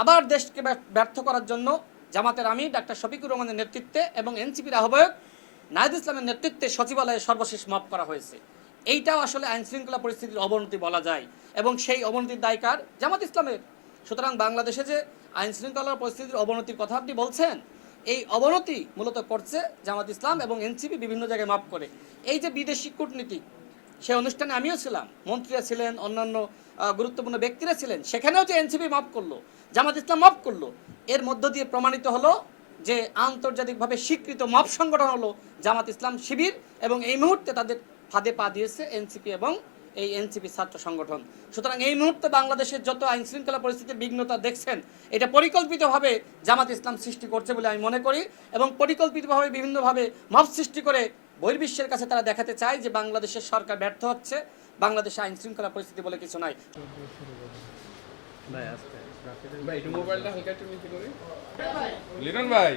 আবার দেশকে ব্যর্থ করার জন্য জামাতের আমির ডাক্তার শফিকুর রহমানের নেতৃত্বে এবং এনসিপির আহ্বায়ক নাহিদ ইসলামের নেতৃত্বে সচিবালয়ে সর্বশেষ মাপ করা হয়েছে। এইটাও আসলে আইন শৃঙ্খলা পরিস্থিতির অবনতি বলা যায় এবং সেই অবনতির দায়কার জামাত ইসলামের। সুতরাং বাংলাদেশে যে আইন শৃঙ্খলার পরিস্থিতির অবনতির কথা আপনি বলছেন, এই অবনতি মূলত করছে জামাত ইসলাম এবং এনসিপি বিভিন্ন জায়গায় মাপ করে। এই যে বিদেশি কূটনীতি, সেই অনুষ্ঠানে আমিও ছিলাম, মন্ত্রীরা ছিলেন, অন্যান্য গুরুত্বপূর্ণ ব্যক্তিরা ছিলেন, সেখানেও যে এনসিপি মাপ করলো, জামাত ইসলাম মাপ করলো, এর মধ্য দিয়ে প্রমাণিত হলো যে আন্তর্জাতিকভাবে স্বীকৃত মাপ সংগঠন হলো জামাত ইসলাম শিবির, এবং এই মুহূর্তে তাদের ফাঁদে পা দিয়েছে এনসিপি এবং এই এনসিপি ছাত্র সংগঠন। সুতরাং এই মুহূর্তে বাংলাদেশের যত আইন শৃঙ্খলা পরিস্থিতির বিঘ্নতা দেখছেন, এটা পরিকল্পিতভাবে জামাত ইসলাম সৃষ্টি করছে বলে আমি মনে করি, এবং পরিকল্পিতভাবে বিভিন্নভাবে মব সৃষ্টি করে বহির্বিশ্বের কাছে তারা দেখাতে চায় যে বাংলাদেশের সরকার ব্যর্থ হচ্ছে, বাংলাদেশে আইন শৃঙ্খলা পরিস্থিতি বলে কিছু নাই। ভাই একটু মোবাইলটা হালকা একটু নিচে করি লিটন ভাই।